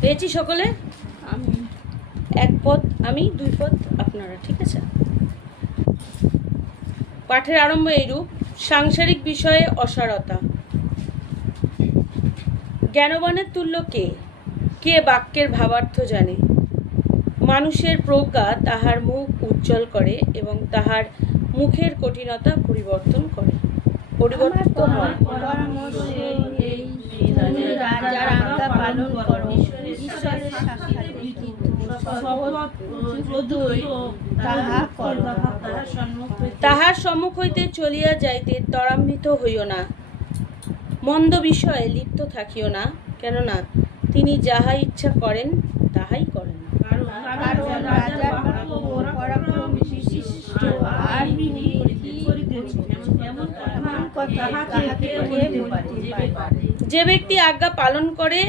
পেয়েছি সকলে? আমি এক পদ আমি, দুই পদ আপনারা, ঠিক আছে? পাঠের আরম্ভ এইরূপ। সাংসারিক বিষয়ে অসারতা। জ্ঞানবানের তুল্য কে? কে বাক্যের ভাবার্থ জানে? মানুষের প্রজ্ঞা তাহার মুখ উজ্জ্বল করে এবং তাহার মুখের কঠিনতা পরিবর্তন করে, পরিবর্তিত হয়। পরামর্শে এই তুমি রাজার আজ্ঞা পালন করো, ঈশ্বরের সাক্ষাৎ তাহা করো। তাহার সম্মুখ হইতে চলিয়া যাইতে ত্বরান্বিত হইও না, মন্দ বিষয়ে লিপ্ত থাকিও না, কেননা তিনি যাহা ইচ্ছা করেন তাহাই করেন। কারণ রাজার পরাক্রম বিশিষ্ট আর কথা তাহাকে বলিতে পারে। যে ব্যক্তি আজ্ঞা পালন করে